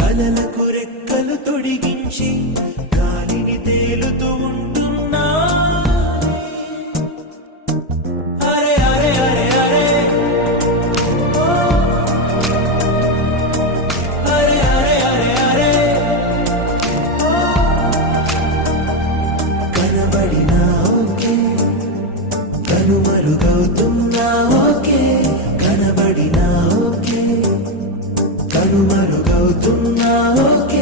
కలలకు రెక్కలు తొడిగించి గాలిని తేలుతూ ఉంటున్నా. అరే అరే అరే అరే ఓ, అరే అరే అరే అరే ఓ, కనబడినా ఓకే, కనుమరుగవుతున్నా ఓకే, కనబడినా ఓకే, కనుమరుగవుతున్నా ఓకే.